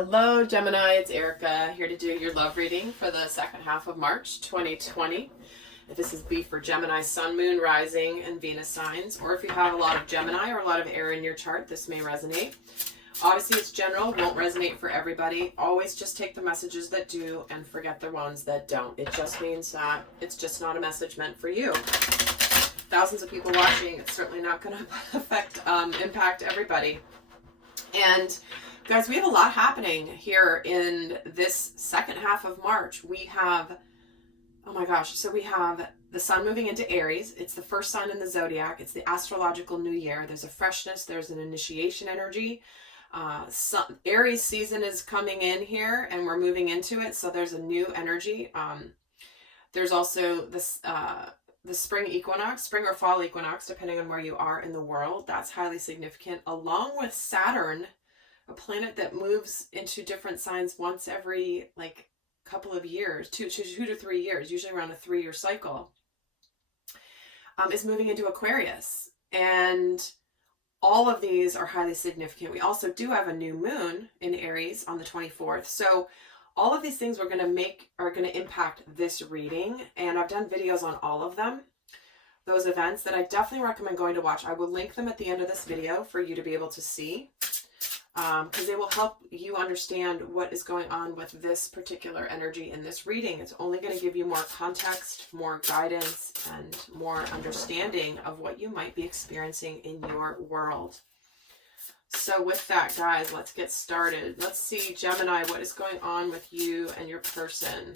Hello, Gemini. It's Erika here to do your love reading for the second half of March 2020. This is B for Gemini, Sun, Moon, Rising, and Venus signs. Or if you have a lot of Gemini or a lot of air in your chart, this may resonate. Obviously, it's general, won't resonate for everybody. Always just take the messages that do and forget the ones that don't. It just means that it's just not a message meant for you. Thousands of people watching, it's certainly not going to impact everybody. And guys, we have a lot happening here in this second half of March. We have, oh my gosh, so we have the sun moving into Aries. It's the first sign in the zodiac. It's the astrological new year. There's a freshness. There's an initiation energy. Aries season is coming in here and we're moving into it. So there's a new energy. There's also this, the spring equinox, spring or fall equinox, depending on where you are in the world. That's highly significant, along with Saturn, a planet that moves into different signs once every couple of years, two to 3 years, usually around a 3-year cycle, is moving into Aquarius. And all of these are highly significant. We also do have a new moon in Aries on the 24th. So all of these things are going to impact this reading. And I've done videos on all of them, those events that I definitely recommend going to watch. I will link them at the end of this video for you to be able to see. Because they will help you understand what is going on with this particular energy in this reading. It's only going to give you more context, more guidance, and more understanding of what you might be experiencing in your world. So with that, guys, let's get started. Let's see, Gemini, what is going on with you and your person?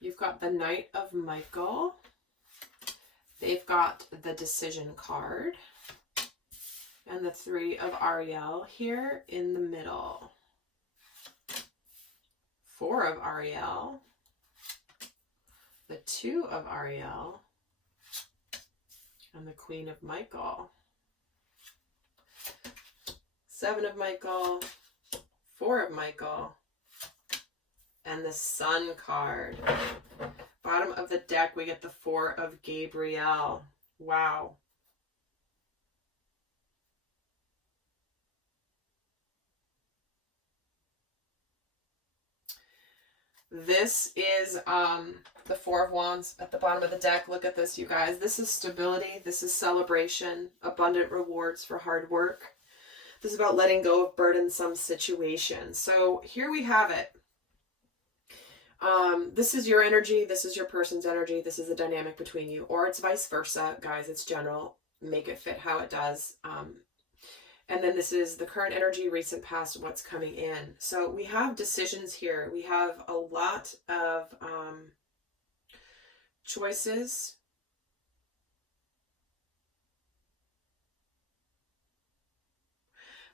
You've got the Knight of Michael. They've got the Decision card and the 3 of Ariel here in the middle. 4 of Ariel, the 2 of Ariel, and the Queen of Michael. 7 of Michael, 4 of Michael, and the Sun card. Bottom of the deck, we get the 4 of Gabriel. Wow. This is the 4 of Wands at the bottom of the deck. Look at this, you guys. This is stability. This is celebration. Abundant rewards for hard work. This is about letting go of burdensome situations. So here we have it. This is your energy. This is your person's energy. This is the dynamic between you, or it's vice versa, guys. It's general. Make it fit how it does. And then this is the current energy, recent past, what's coming in. So we have decisions here. We have a lot of choices.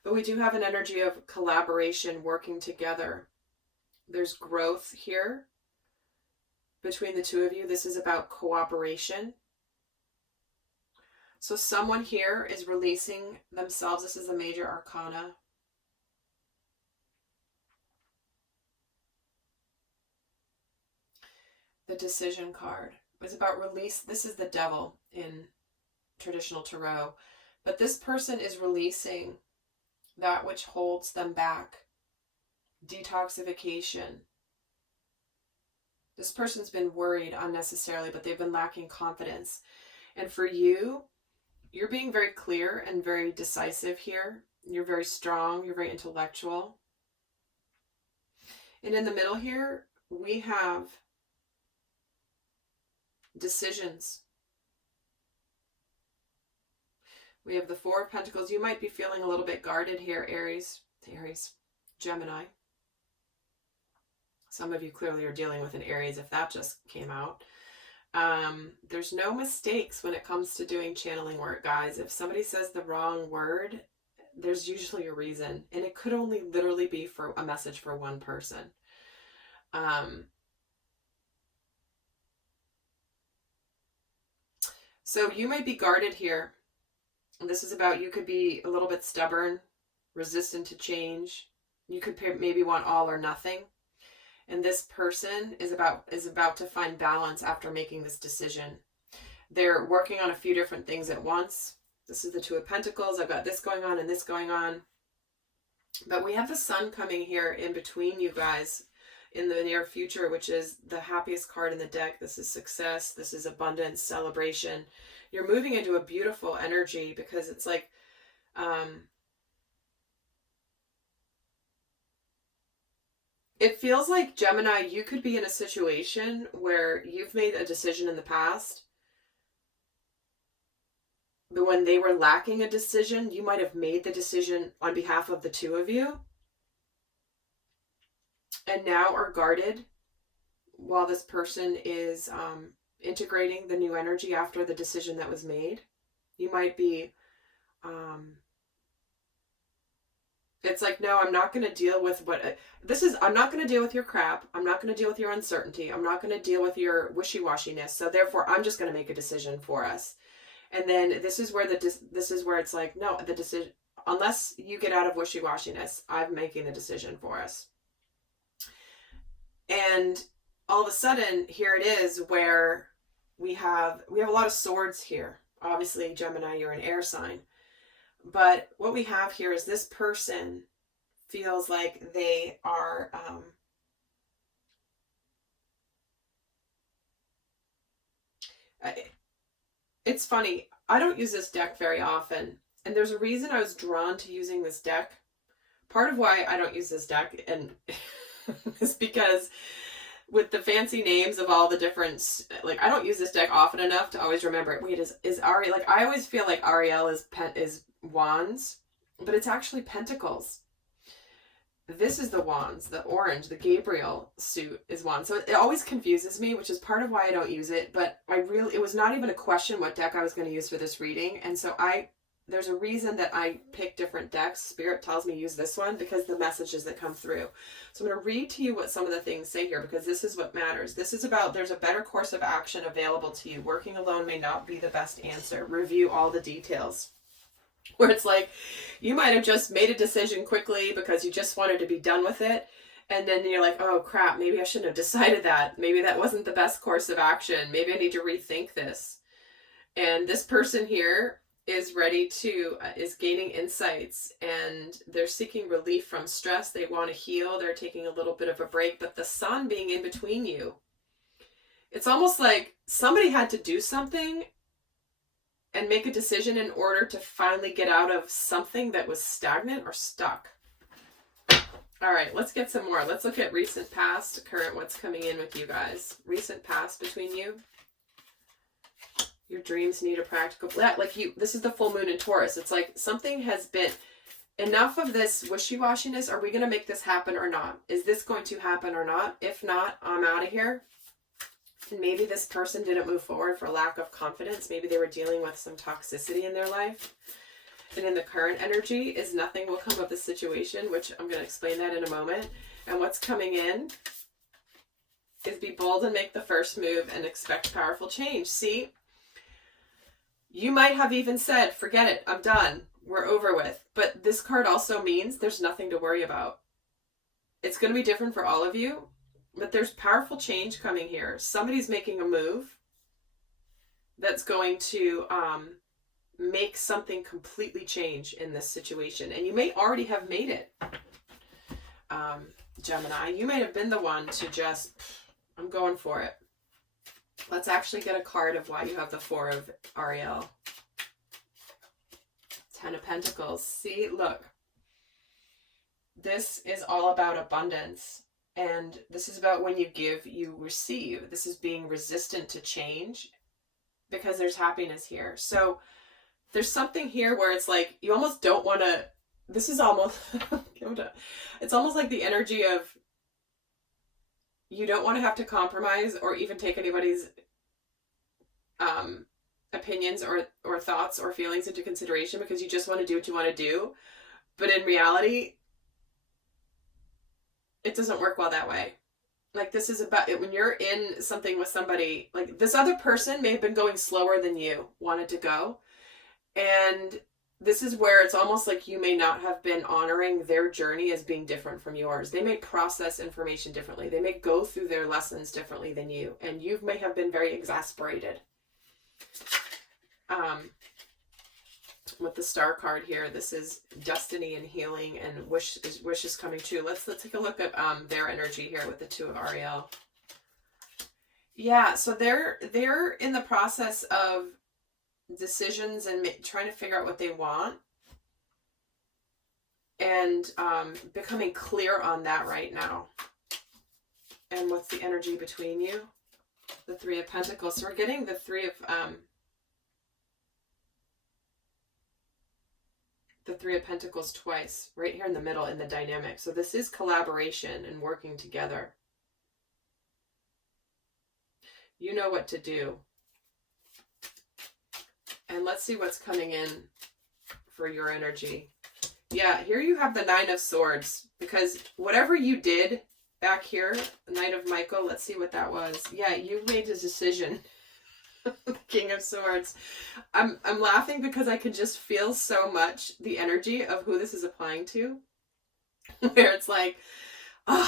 But we do have an energy of collaboration, working together. There's growth here between the two of you. This is about cooperation. So someone here is releasing themselves. This is a major arcana. The Decision card is about release. This is the Devil in traditional tarot. But this person is releasing that which holds them back. Detoxification. This person's been worried unnecessarily, but they've been lacking confidence. And for you, you're being very clear and very decisive here. You're very strong. You're very intellectual. And in the middle here, we have decisions. We have the 4 of Pentacles. You might be feeling a little bit guarded here, Aries, Gemini. Some of you clearly are dealing with an Aries if that just came out. There's no mistakes when it comes to doing channeling work, guys. If somebody says the wrong word, there's usually a reason. And it could only literally be for a message for one person. So you might be guarded here. This is about, you could be a little bit stubborn, resistant to change. You could maybe want all or nothing. And this person is about to find balance after making this decision. They're working on a few different things at once. This is the Two of Pentacles. I've got this going on and this going on. But we have the Sun coming here in between you guys in the near future, which is the happiest card in the deck. This is success. This is abundance, celebration. You're moving into a beautiful energy because it's like, it feels like, Gemini, you could be in a situation where you've made a decision in the past, but when they were lacking a decision, you might have made the decision on behalf of the two of you, and now are guarded while this person is integrating the new energy after the decision that was made. You might be, it's like, no, I'm not going to deal with I'm not going to deal with your crap. I'm not going to deal with your uncertainty. I'm not going to deal with your wishy-washiness. So therefore, I'm just going to make a decision for us. And then this is where it's like, no, the decision, unless you get out of wishy-washiness, I'm making the decision for us. And all of a sudden, here it is where we have a lot of swords here. Obviously, Gemini, you're an air sign. But what we have here is this person feels like they are, it's funny, I don't use this deck very often, and there's a reason I was drawn to using this deck. Part of why I don't use this deck and is because with the fancy names of all the different, like, I don't use this deck often enough to always remember it. Wait, is Ariel, like, I always feel like Ariel is wands, but it's actually pentacles. This is the wands, the orange, the Gabriel suit is wands. So it always confuses me, which is part of why I don't use it. But it was not even a question what deck I was going to use for this reading. And so there's a reason that I pick different decks. Spirit tells me use this one because the messages that come through. So I'm going to read to you what some of the things say here, because this is what matters. This is about, there's a better course of action available to you. Working alone may not be the best answer. Review all the details. Where it's like, you might have just made a decision quickly because you just wanted to be done with it. And then you're like, oh crap, maybe I shouldn't have decided that. Maybe that wasn't the best course of action. Maybe I need to rethink this. And this person here is ready to, is gaining insights, and they're seeking relief from stress. They want to heal. They're taking a little bit of a break, but the Sun being in between you, it's almost like somebody had to do something and make a decision in order to finally get out of something that was stagnant or stuck. All right, let's get some more. Let's look at recent past, current, what's coming in with you guys. Recent past between you. Your dreams need a practical, this is the full moon in Taurus. It's like something has been, enough of this wishy-washiness. Are we going to make this happen or not? Is this going to happen or not? If not, I'm out of here. And maybe this person didn't move forward for lack of confidence. Maybe they were dealing with some toxicity in their life. And in the current energy is nothing will come of the situation, which I'm going to explain that in a moment. And what's coming in is be bold and make the first move and expect powerful change. See, you might have even said, forget it, I'm done, we're over with. But this card also means there's nothing to worry about. It's going to be different for all of you. But there's powerful change coming here. Somebody's making a move that's going to make something completely change in this situation. And you may already have made it, Gemini. You may have been the one to just, I'm going for it. Let's actually get a card of why you have the Four of Ariel. Ten of Pentacles. See, look. This is all about abundance. And this is about when you give, you receive. This is being resistant to change because there's happiness here. So there's something here where it's like, you almost don't want to, this is almost, it's almost like the energy of, you don't want to have to compromise or even take anybody's opinions or thoughts or feelings into consideration because you just want to do what you want to do. But in reality, it doesn't work well that way. Like, this is about it when you're in something with somebody, like this other person may have been going slower than you wanted to go. And this is where it's almost like you may not have been honoring their journey as being different from yours. They may process information differently. They may go through their lessons differently than you. And you may have been very exasperated. with the star card here, this is destiny and healing, and wish is coming true. Let's take a look at their energy here with the 2 of Ariel. Yeah, so they're in the process of decisions and trying to figure out what they want, and becoming clear on that right now. And what's the energy between you? The 3 of Pentacles. So we're getting the 3 of Pentacles twice, right here in the middle in the dynamic. So this is collaboration and working together. You know what to do. And let's see what's coming in for your energy. Yeah, here you have the 9 of Swords, because whatever you did back here, the Knight of Michael, let's see what that was. Yeah, you made a decision. The King of Swords. I'm laughing because I can just feel so much the energy of who this is applying to. Where it's like, no,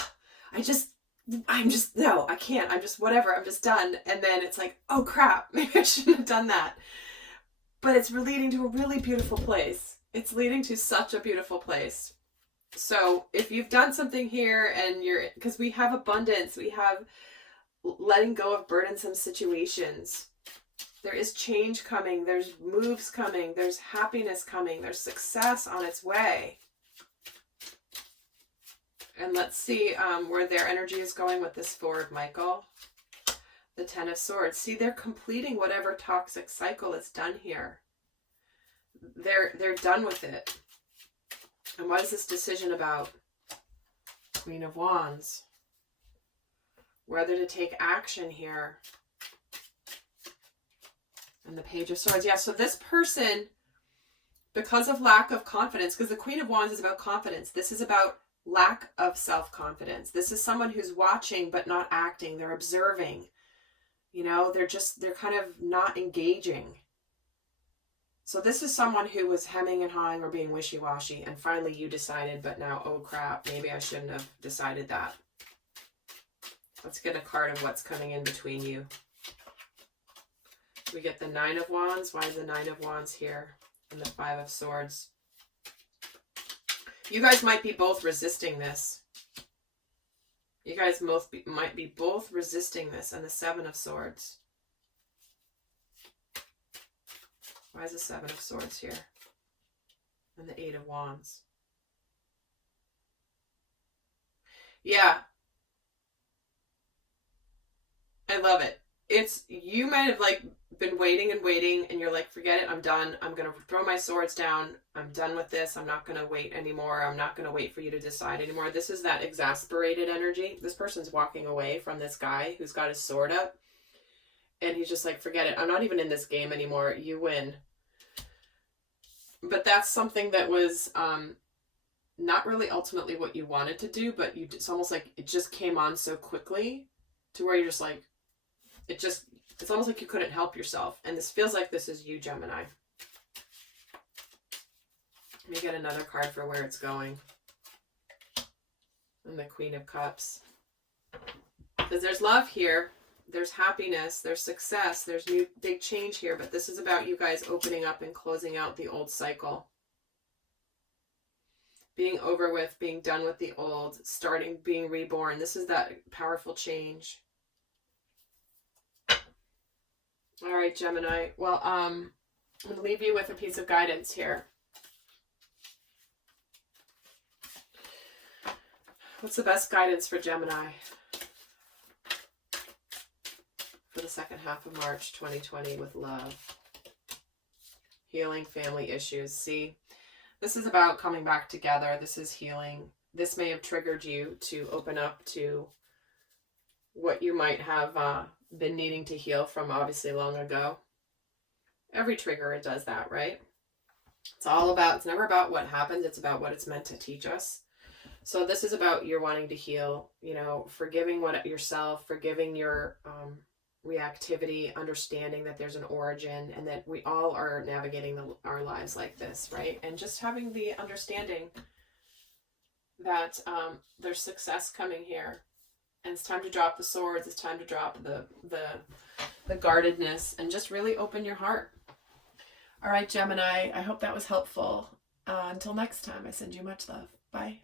I can't. I'm just whatever. I'm just done. And then it's like, oh crap, maybe I shouldn't have done that. But it's leading to a really beautiful place. It's leading to such a beautiful place. So if you've done something here and because we have abundance, we have letting go of burdensome situations. There is change coming. There's moves coming. There's happiness coming. There's success on its way. And let's see where their energy is going with this 4 of Michael. The 10 of Swords. See, they're completing whatever toxic cycle is done here. They're done with it. And what is this decision about? Queen of Wands. Whether to take action here. And the Page of Swords. Yeah, so this person, because of lack of confidence, because the Queen of Wands is about confidence. This is about lack of self-confidence. This is someone who's watching but not acting. They're observing. You know, they're kind of not engaging. So this is someone who was hemming and hawing or being wishy-washy, and finally you decided, but now, oh crap, maybe I shouldn't have decided that. Let's get a card of what's coming in between you. We get the 9 of Wands. Why is the 9 of Wands here? And the 5 of Swords. You guys might be both resisting this. You guys might be both resisting this. And the 7 of Swords. Why is the 7 of Swords here? And the 8 of Wands. Yeah. I love it. You might have been waiting and you're like, forget it, I'm done. I'm going to throw my swords down. I'm done with this. I'm not going to wait anymore. I'm not going to wait for you to decide anymore. This is that exasperated energy. This person's walking away from this guy who's got his sword up. And he's just like, forget it. I'm not even in this game anymore. You win. But that's something that was not really ultimately what you wanted to do, but it's almost like it just came on so quickly to where you're just like, it's almost like you couldn't help yourself. And this feels like this is you, Gemini. Let me get another card for where it's going. And the Queen of Cups. Because there's love here. There's happiness. There's success. There's new big change here. But this is about you guys opening up and closing out the old cycle. Being over with, being done with the old, starting, being reborn. This is that powerful change. All right, Gemini. Well, I'm going to leave you with a piece of guidance here. What's the best guidance for Gemini for the second half of March 2020 with love? Healing family issues. See, this is about coming back together. This is healing. This may have triggered you to open up to what you might have been needing to heal from obviously long ago. Every trigger, it does that, right? It's never about what happens. It's about what it's meant to teach us. So this is about you're wanting to heal, forgiving yourself, forgiving your reactivity, understanding that there's an origin and that we all are navigating our lives like this, right? And just having the understanding that there's success coming here. And it's time to drop the swords. It's time to drop the guardedness and just really open your heart. All right, Gemini, I hope that was helpful. Until next time, I send you much love. Bye.